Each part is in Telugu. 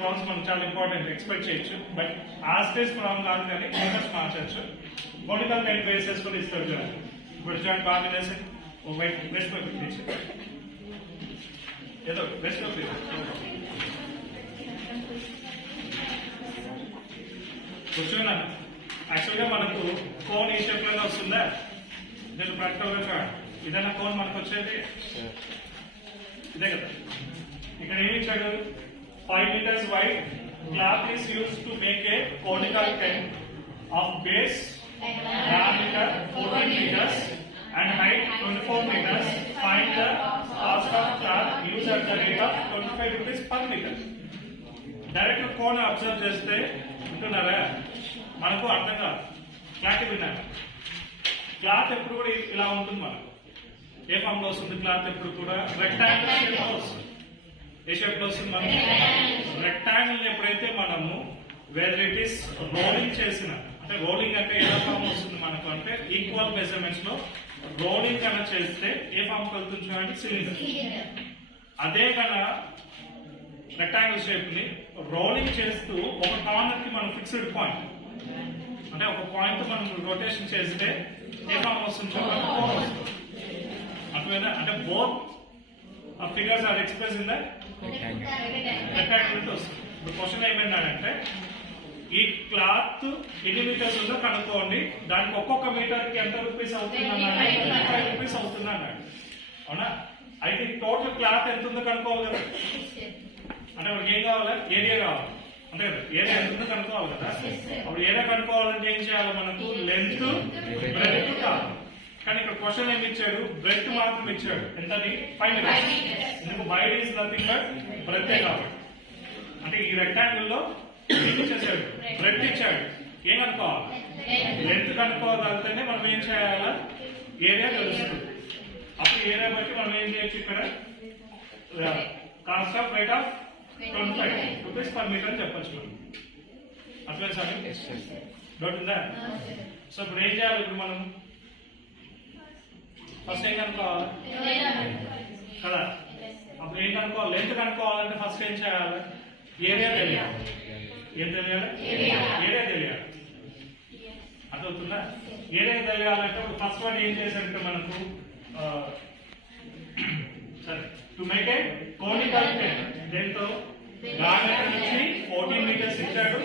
ప్రాబ్లమ్స్ మనం చాలా ఇంపార్టెంట్ ఎక్స్పెక్ట్ చేయొచ్చు. బట్ ఆ స్టేజ్ ప్రాబ్లం కాదు కానీ మెథడ్స్ మార్చచ్చు. కోనికల్ టెన్ బేసెస్ కూడా ఇస్తాడు చూడండి. ఇప్పుడు చూడండి బాగా వేసి ఓ వైట్ బెస్ట్ పేపర్ ఏదో బెస్ట్ పేపర్ కూర్చోండి. యాక్చువల్గా మనకు కోన్ ఈ షేప్ లోనే వస్తుందా? నేను ప్రాక్టికల్ గా చూడండి. ఇదన్నా కోన్ మనకు వచ్చేది ఇదే కదా. ఇక్కడ ఏమి ఇచ్చాడు? 5 meters wide cloth is used to make a conical tent of base diameter 14 meters and height 24 meters. Find the cost of cloth used at the rate of 25 rupees per meter. Direct cone observe చేస్తే ఉంటున్నారా మనకు అర్థం కాదు. క్లారిటీ విన్నాను. క్లాత్ ఎప్పుడు కూడా ఇలా ఉంటుంది. మనకు ఏ ఫామ్ లో వస్తుంది? క్లాత్ ఎప్పుడు కూడా రెక్టాంగిల్ షేప్ లో వస్తుంది. ఏ షేప్ లో వస్తుంది? మనం రెక్టాంగిల్ ఎప్పుడైతే మనము వెదర్ ఇట్ ఈస్ రోలింగ్ చేసిన, అంటే రోలింగ్ అంటే ఏ ఫామ్ వస్తుంది మనకు అంటే ఈక్వల్ మెజర్మెంట్స్ లో రోలింగ్ కన్నా చేస్తే ఏ ఫామ్ వెళ్తుంది అంటే సిలిండర్. అదే కన్నా రెక్టాంగిల్ షేప్ ని రోలింగ్ చేస్తూ ఒక కార్నర్ కి మనం ఫిక్స్డ్ పాయింట్, అంటే ఒక పాయింట్ మనం రొటేషన్ చేస్తే ఏ ఫామ్ వస్తుంది? అర్థమైందా? అంటే both figures are express in the rectangle వస్తుంది. ఇప్పుడు క్వశ్చన్ ఏమైందంటే ఈ క్లాత్ ఎన్ని మీటర్స్ ఉందో కనుక్కోండి, దానికి ఒక్కొక్క మీటర్ కి ఎంత రూపీస్ అవుతుంది అన్నాడు? 25 రూపీస్ అవుతుంది అన్నాడు. అవునా? అయితే టోటల్ క్లాత్ ఎంత ఉందో కనుక్కోవాలి కదా. అంటే మనకి ఏం కావాలి? ఏరియా కావాలి. అంటే ఏరియా ఎంత ఉందో కనుక్కోవాలి కదా. అప్పుడు ఏరియా కనుక్కోవాలంటే ఏం చేయాలి? మనకు లెంత్ బ్రెడ్త్ కావాలి. కానీ ఇక్కడ క్వశ్చన్ ఏమి ఇచ్చాడు? బ్రెడ్త్ మాత్రం ఇచ్చాడు. ఎంతది? 5 meters. ఎందుకు? వైడ్ ఈజ్ నథింగ్ బట్ బ్రెడ్తే కాబట్టి. అంటే ఈ రెక్టాంగిల్ లో ఏం ఇచ్చేసాడు? బ్రెడ్త్ ఇచ్చాడు. ఏం కనుక్కోవాలి? లెంత్ కనుక్కోవాలంటేనే మనం ఏం చేయాలా? ఏరియా తెలుస్తుంది. అప్పుడు ఏరియా బట్టి మనం ఏం చేయొచ్చు? ఇక్కడ cost of rate of 25 rupees per meter అని చెప్పచ్చు మనం. అట్లా సార్ డౌట్ ఉందా? సో ఇప్పుడు ఏం చేయాలి? ఇప్పుడు మనం ఫస్ట్ ఏం కనుక్కోవాలి కదా. అప్పుడు ఏం కనుక్కోవాలి? లెంత్ కనుక్కోవాలంటే ఫస్ట్ ఏం చేయాలి? ఏరియా తెలియాలి. ఏం తెలియాలి? ఏరియా తెలియాలి. అర్థమవుతుందా? ఏరియా తెలియాలంటే ఫస్ట్ వన్ ఏం చేశారంటే మనకు సరే to make a conical tent. దీంతో డయామీటర్ వచ్చి 14 meters ఇచ్చాడు,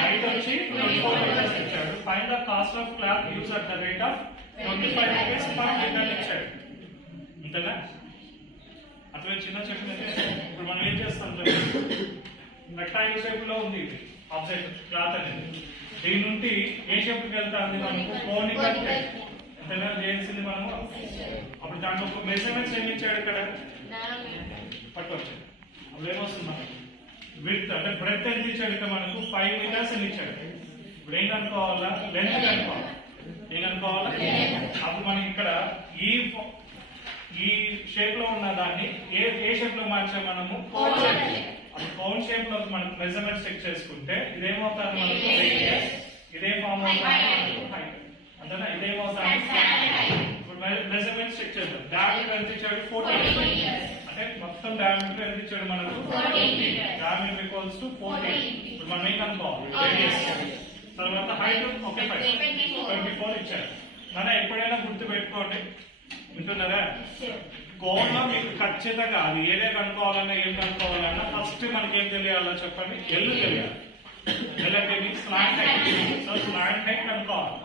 హైట్ వచ్చి 24 meters ఇచ్చాడు. Find the cost of cloth use at the rate of 25 rupees per meter ఇచ్చాడు. అంతేనా? అట్లా చిన్న చెప్పినట్టే. ఇప్పుడు మనం ఏం చేస్తాం? రెక్టాంగిల్ షేప్ లో ఉంది ఆబ్జెక్ట్ క్లాత్ అనేది. దీని నుండి ఏ షేప్ కి వెళ్తాంది? మనకు కోనికల్ టెంట్. అంతేనా? చేయాల్సింది మనము. అప్పుడు దాంట్లో ఒక మెజర్మెంట్స్ ఏమి ఇచ్చాడు? ఇక్కడ పట్టుకోవచ్చు. అప్పుడు ఏమొస్తుంది మనకు? విడ్త్ అంటే బ్రెడ్త్ ఎంత ఇచ్చాడు? ఇక్కడ మనకు 5 meters అని ఇచ్చాడు. ఇప్పుడు ఏం కనుక్కోవాలా? లెంత్ కనుక్కోవాలి. ఏం కనుక్కోవాలా? అప్పుడు మనకి ఇక్కడ ఈ షేప్ లో ఉన్న దాన్ని ఏ షేప్ లో మార్చాం మనము? Cone shape. అప్పుడు కోన్ షేప్ లో మనకు మెజర్మెంట్స్ చెక్ చేసుకుంటే ఇదేమవుతుంది మనకు? ఇదే ఫామ్ అవుతుంది హైట్. అంతేనా? ఇదేమవుతుంది? ఇప్పుడు మెజర్మెంట్స్ చెక్ చేద్దాం. డయామీటర్ ఎంత ఇచ్చాడు? 14. అంటే మొత్తం డయామీటర్ ఎంత ఇచ్చాడు మనకు? 14. Diameter equals to 14. ఇప్పుడు మనం ఏం కనుక్కోవాలి? రేడియస్. తర్వాత హైట్ ఓకే 24 ఇచ్చాడు. మనం ఎప్పుడైనా గుర్తు పెట్టుకోండి. వింటున్నారా? కోన్ లో మీకు ఖచ్చితంగా అది ఏరియా కనుక్కోవాలన్నా ఏం కనుక్కోవాలన్నా ఫస్ట్ మనకి ఏం తెలియాలో చెప్పండి? ఎల్లు తెలియాలి. ఎల్లంటే slant height. So slant height కనుక్కోవాలి.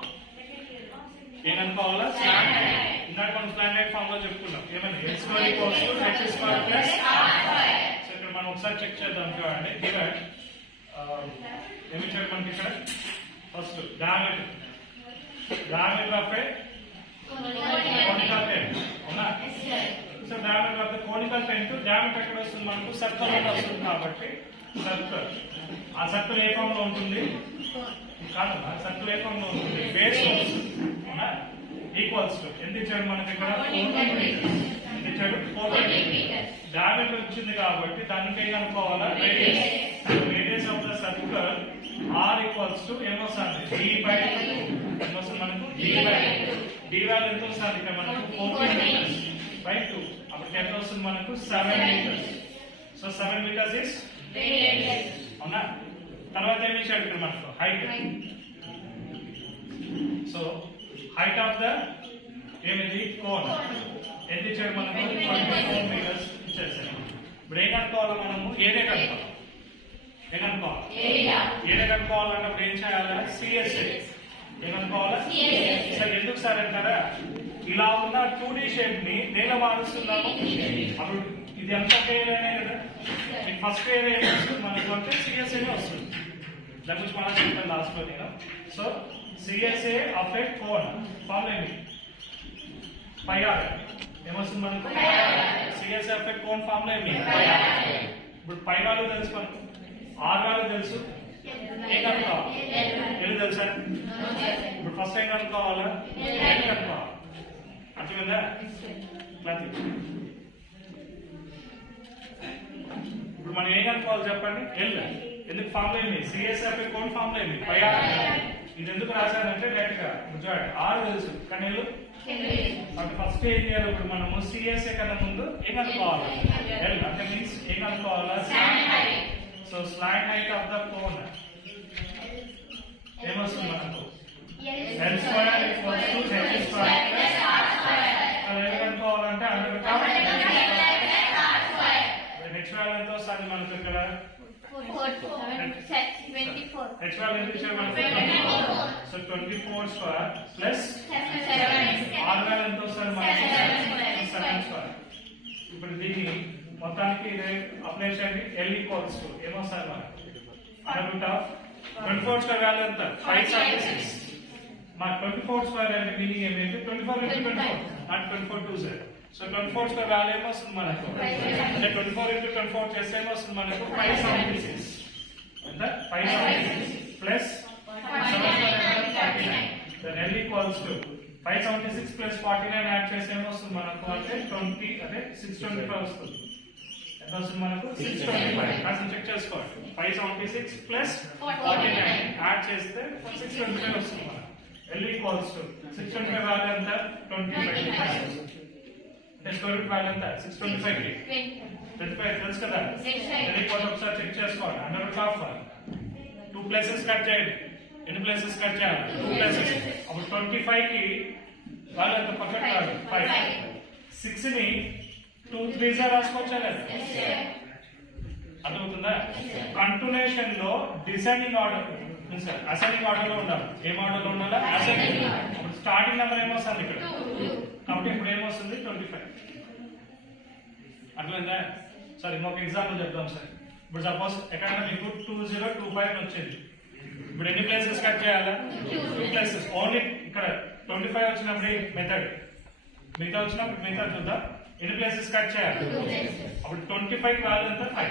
ఏం కనుక్కోవాలా? Slant height. ఇందాక మనం స్లాంట్ హైట్ ఫామ్ లో చెప్పుకున్నాం. ఏమైనా h square equals to h square plus r. So ఇక్కడ మనం ఒకసారి చెక్ చేద్దాం. చూడండి గివెన్ ఏమి ఇచ్చాడు మనకి ఇక్కడ? First diameter of a conical tent. అవునా? So diameter of the conical tent. Diameter ఎక్కడ వస్తుంది మనకు? సర్కిల్ లో వస్తుంది కాబట్టి సర్కిల్. ఆ సర్కిల్ ఏ ఫామ్ లో ఉంటుంది? కాదు, సర్కిల్ ఏ ఫామ్ లో ఉంటుంది? బేస్ లో వస్తుంది. అవునా? ఈక్వల్స్ టు ఎంత ఇచ్చాడు మనకి ఇక్కడ? 14 meters. ఎంత ఇచ్చాడు? 14 meters. డయామీటర్ వచ్చింది కాబట్టి దానికి ఏం కనుక్కోవాలా? Radius. Radius of the circle r equals to ఏమొస్తుంది? d/2. ఏమొస్తుంది మనకు? d/2. d వాల్యూ ఎంత వస్తుంది ఇక్కడ మనకు? 14 meters by 2. అప్పుడు ఎంత వస్తుంది మనకు? 7 meters. So 7 meters is radius. అవునా? తర్వాత ఏమి ఇచ్చాడు ఇక్కడ మనకు height. So height of the ఏమిది కోన్ ఎంత ఇచ్చాడు మనకు 24 మీటర్స్ ఇచ్చేసాడు. ఇప్పుడు ఏం కనుక్కోవాలి మనము? ఏరియా కనుక్కోవాలి. ఏం కనుక్కోవాలి? ఏరియా కనుక్కోవాలన్నప్పుడు ఏం చేయాలి? సిఎస్ఏ ఏం కనుక్కోవాలి? సార్ ఎందుకు సార్ అంటారా, ఇలా ఉన్న 2D షేప్ ని నేను మారుస్తున్నాము. అప్పుడు ఇది ఎంత ఏరియానే కదా, ఫస్ట్ ఏరియా ఏమొస్తుంది మనకు అంటే సిఎస్ఏనే వస్తుంది. దాని గురించి మనం చెప్పాను లాస్ట్ లో నేను. So CSA of A cone formula ఏంటి? పై ఆర్ ఏమొస్తుంది మనకు? CSA of A cone formula ఏమి? ఇప్పుడు పై వాల్యూ తెలుసు మనకు, ఆర్ వాల్యూ తెలుసు, ఏం కనుక్కోవాలి? ఎల్లు తెలుసా? ఇప్పుడు ఫస్ట్ ఏం కనుక్కోవాలా? ఎల్ కనుక్కోవాలి. అర్థమైందా? ఇప్పుడు మనం ఏం కనుక్కోవాలి చెప్పండి? ఎల్. ఎందుకు ఫార్ములా ఏమి? సిఎస్ఎఫ్ కోన్ ఫార్ములా ఏమి? పై ఆర్. ఇది ఎందుకు రాశానంటే డైరెక్ట్ గా చూడండి, ఆర్ తెలుసు కానీ ఎల్ అంటే ఫస్ట్ ఏం చేయాలి? ఇప్పుడు మనము సిఎస్ఏ కన్నా ముందు ఏం కనుక్కోవాలి? ఎల్. అంటే మీన్స్ ఏం కనుక్కోవాలా? So slant height of the cone ఏమొస్తుంది మనకు? L square equals to H square plus R square. అది ఎలా కనుక్కోవాలంటే under root of H value ఎంత వస్తుంది మనకు ఇక్కడ? 24. హెచ్ వాల్యూ ఎంత ఇచ్చారు మనకు? 24. So 24 square plus R value ఎంత వస్తుంది మనకు? 7 స్క్వేర్. ఇప్పుడు దీన్ని మొత్తానికి అప్లై చేయండి. ఎల్ ఈక్వల్స్ టు ఏమొస్తుంది మనకు? Under root of 24 square value ఎంత? 576. మా 24 స్క్వేర్ అంటే మీనింగ్ ఏమిటి? 24 into 24 not 24 2 0. So 24 square value ఏమొస్తుంది మనకు? అంటే 24 into 24 చేస్తే ఏమొస్తుంది మనకు? 576. ఎంత? 576 plus 49. Then L equals to 576 plus 49 add చేస్తే ఏమొస్తుంది మనకు? అంటే 20 అంటే 625 వస్తుంది. ఎంత వస్తుంది మనకు? 625. కాస్త చెక్ చేసుకోండి. 576 ప్లస్ 49 యాడ్ చేస్తే 625 వస్తుంది మనకు. ఎల్ ఈక్వల్స్ టు 625 వాల్యూ ఎంత? 25. అంటే స్క్వేర్ రూట్ వాల్యూ ఎంత? 625 కి 25 తెలుసు కదా. ఎల్ ఈక్వల్స్ ఒకసారి చెక్ చేసుకోండి. Under root of 2 places cut చేయండి. ఎన్ని ప్లేసెస్ కట్ చేయాలి? 2 ప్లేసెస్. అప్పుడు 25 కి వాల్యూ ఎంత? పర్ఫెక్ట్ కాదు 5. 6 ని 2 3 రాసుకోవచ్చా లేదా? అర్థమవుతుందా? కంటిన్యూషన్ లో డిసెండింగ్ ఆర్డర్ అసెండింగ్ ఆర్డర్ లో ఉండాలి. ఏం ఆర్డర్ లో ఉండాలి? అసెండింగ్. స్టార్టింగ్ నెంబర్ ఏమొస్తుంది ఇక్కడ? కాబట్టి ఇప్పుడు ఏమొస్తుంది? 25. అట్లయిందా? సరే ఇంకొక ఎగ్జాంపుల్ చెప్దాం సార్. ఇప్పుడు సపోజ్ ఎక్కడైనా మీకు 2025 వచ్చింది. ఇప్పుడు ఎన్ని ప్లేసెస్ కట్ చేయాలా? 2 ప్లేసెస్. ఓన్లీ ఇక్కడ 25 వచ్చినప్పుడు మెథడ్, మిగతా వచ్చినప్పుడు మిగతా చూద్దాం. ఎన్ని ప్లేసెస్ కట్ చేయాలి? అప్పుడు 25 వాల్యూ ఎంత? 5.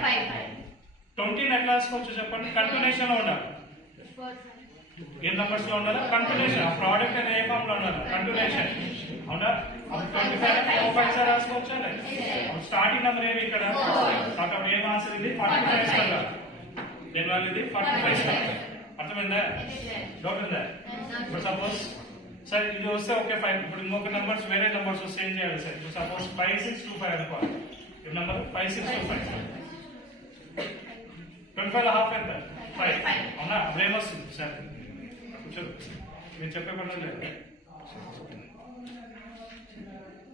20 ఎట్లా రాసుకోవచ్చు చెప్పండి? కంటిన్యూషన్ లో ఉండాలి. ఏ నంబర్స్ లో ఉండాలి? కంటిన్యూషన్. ప్రోడక్ట్ అనే ఏ ఫామ్ లో ఉండాలి? కంటిన్యూషన్. అవునా? అప్పుడు 25 4 5 రాసుకోవచ్చా? స్టార్టింగ్ నెంబర్ ఏమి ఇక్కడ? అక్కడ ఏం ఆన్సర్ ఇది? 45 కదా. దేని వాల్యూ ఇది? 45 కదా. అర్థమైందా? డౌట్ ఉందా? ఇప్పుడు సపోజ్ సార్ ఇది వస్తే ఓకే ఫైన్. ఇప్పుడు ఇంకొక నెంబర్స్ వేరే నెంబర్స్ వస్తే ఏం చేయాలి సార్? ఇప్పుడు సపోజ్ 5625 అనుకోవాలి. ఈ నెంబర్ 5625. 25 హాఫ్ ఎంత? 5. అవునా? అప్పుడు ఏమొస్తుంది సార్? కూర్చోదు, మీరు చెప్పే పని లేదు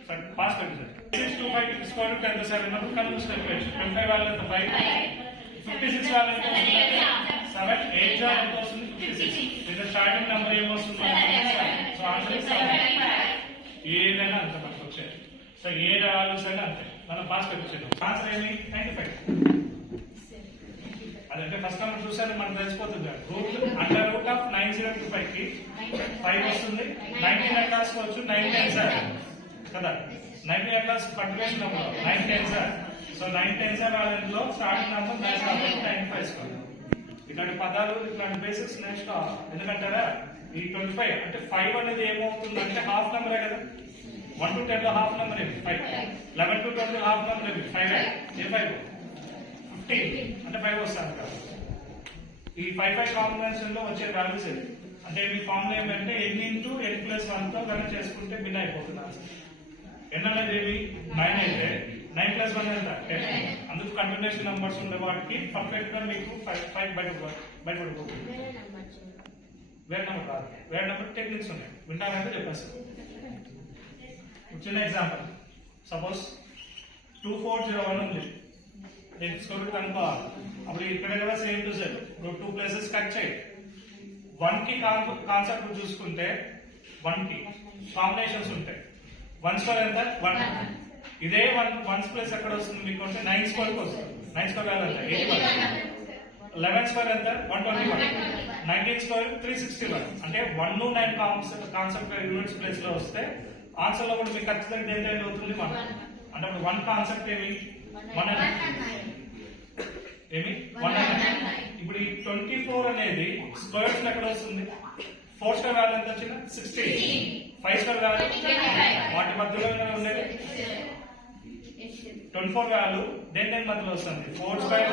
సార్. పాస్ పెట్టు సార్. 5625 స్క్వేర్ రూట్ ఎంత సార్? నెంబర్ కన్ఫ్యూజ్ అయిపోయింది. 25 వాల్యూ ఎంత? 5. 56 వాల్యూ ఎంత? 7. 8 ఎంత వస్తుంది? 56. ఇది స్టార్టింగ్ నెంబర్ ఏమొస్తుంది? సో ఆన్సర్ ఏదైనా అంత మనకు వచ్చేది. సో ఏ వాల్యూస్ అయినా అంతే మనం పాస్ పెట్టచ్చు. ఆన్సర్ ఏమి? 95. అదంటే ఫస్ట్ నెంబర్ చూసారు మనకు తెలిసిపోతుంది. అండర్ రూట్ ఆఫ్ 9025 కి 5 వస్తుంది. 19 ఎట్లా రాసుకోవచ్చు? 9 10 సార్ కదా. 19 ఎట్లా continuation number 9 10 sir. So 9 10 sir వాళ్ళలో స్టార్టింగ్ నెంబర్ 95 స్క్వేర్. ఇట్లాంటి పదాలు ఇట్లాంటి బేసిక్స్ నేర్చుకోవాలి. ఎందుకంటారా ఈ 25 అంటే 5 అనేది ఏమవుతుందంటే హాఫ్ నెంబరే కదా. 1 to 10 లో హాఫ్ నెంబర్ ఏమి? 5. 11 to 12 లో హాఫ్ నెంబర్ ఏమి? 5. ఏ 5? 15 అంటే 5 వస్తుంది కదా. ఈ 5 కాంబినేషన్ లో వచ్చే వాల్యూస్ ఏమి అంటే మీ ఫార్ములా ఏమంటే n into n plus 1 తో కనుక చేసుకుంటే బిన్ అయిపోతుంది ఆన్సర్. n అనేది ఏమి? 9 అయితే 9 plus 1 ఎంత 10. అందుకు కంటిన్యూషన్ నంబర్స్ ఉండే వాటికి పర్ఫెక్ట్ గా మీకు 5 బయటపడిపోతుంది. వేరే నెంబర్ కాదు, వేరే నెంబర్ టెక్నిక్స్ ఉన్నాయి, వింటానంటే చెప్పేస్తాను. చిన్న ఎగ్జాంపుల్, సపోజ్ 2401 ఉంది, నేను స్కూల్ కనుక్కోవాలి. అప్పుడు ఇక్కడ కూడా same to same 2 places cut చేయి. 1 కి కాన్సెప్ట్ చూసుకుంటే 1 కి కాంబినేషన్స్ ఉంటాయి. 1 స్క్వేర్ ఎంత 1. ఇదే 1 ప్లేస్ ఎక్కడ వస్తుంది మీకు అంటే 9 స్క్వేర్ వస్తుంది. 9 స్క్వేర్ ఎంత 81. 11 స్క్వేర్ ఎంత 121. 19 స్క్వేర్ 361. అంటే 1 9 కాన్సెప్ట్ యూనిట్స్ ప్లేస్ లో వస్తే ఆన్సర్ లో కూడా మీకు ఖచ్చితంగా ఎంత అవుతుంది 1. అంటే 1 కాన్సెప్ట్ ఏమి 1 ఏమి 1. ఇప్పుడు ఈ 24 అనేది స్క్వేర్స్ ఎక్కడ వస్తుంది? 4 స్క్వేర్ వాల్యూ ఎంత వచ్చింది 16. 5 స్క్వేర్ వాల్యూ వాటి మధ్యలో ఉండేది 24 వాల్యూ దేని మధ్యలో వస్తుంది 4 స్క్వేర్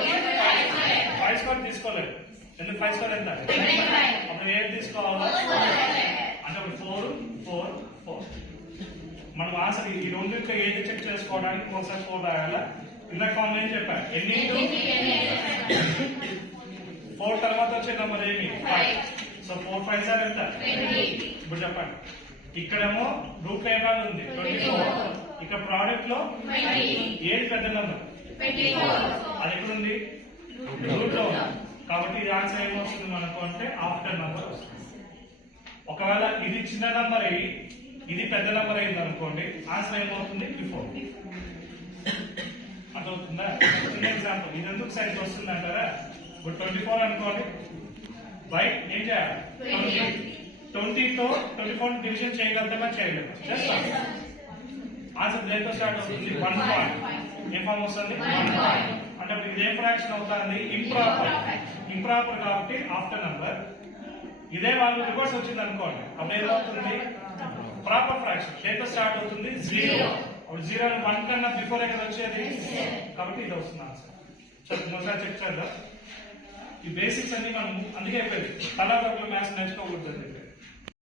5 స్క్వేర్ తీసుకోలేదు. ఎందుకు 5 స్క్వేర్ ఎంత అప్పుడు ఏది తీసుకోవాలి అంటే 4 4 4. మనం ఆన్సర్ ఈ రెండింటిలో ఏది చెక్ చేసుకోవడానికి ఒకసారి 4 రాయాలా. ఇందాక ఫామ్ ఏం చెప్పాను ఎన్ని 4 తర్వాత వచ్చే నెంబర్ ఏమి 5. సో 4 5 సార్ ఎంత 20. ఇప్పుడు చెప్పండి, ఇక్కడేమో రూట్ లో ఏమైనా ఉంది 24, ఇక్కడ ప్రోడక్ట్ లో ఏది పెద్ద నెంబర్ 24. అది ఎక్కడ ఉంది రూట్ లో ఉంది. కాబట్టి ఇది ఆన్సర్ ఏమొస్తుంది మనకు అంటే ఆఫ్టర్ నెంబర్ వస్తుంది. ఒకవేళ ఇది చిన్న నెంబర్ అయ్యి ఇది పెద్ద నెంబర్ అయింది అనుకోండి, ఆన్సర్ ఏమవుతుంది బిఫోర్. అర్థమవుతుందా? చిన్న ఎగ్జాంపుల్, ఇది ఎందుకు సైజ్ వస్తుంది అంటారా? ఇప్పుడు 24 అనుకోండి, బై ఏం చేయాలి 20 తో 24 డివిజన్ చేయగలుగుతామా చేయలేము? జస్ట్ ఆన్సర్ దేంతో స్టార్ట్ అవుతుంది 1 పాయింట్. ఏ ఫామ్ వస్తుంది 1 పాయింట్. అంటే ఇదే ఫ్రాక్షన్ అవుతుంది ఇంప్రాపర్ కాబట్టి ఆఫ్టర్ నంబర్. ఇదే వాళ్ళు రివర్స్ వచ్చింది అనుకోండి, అప్పుడు ఏమవుతుంది ప్రాపర్ ఫ్రాక్షన్. దేంతో స్టార్ట్ అవుతుంది 0. అప్పుడు 0 1 కన్నా బిఫోర్ కదా వచ్చేది, కాబట్టి ఇది వస్తుంది ఆన్సర్. ఒకసారి చెక్ చేద్దాం. ఈ బేసిక్స్ అన్ని మనం అందుకే అయిపోయింది తలా మ్యాథ్స్ నేర్చుకోకూడదు.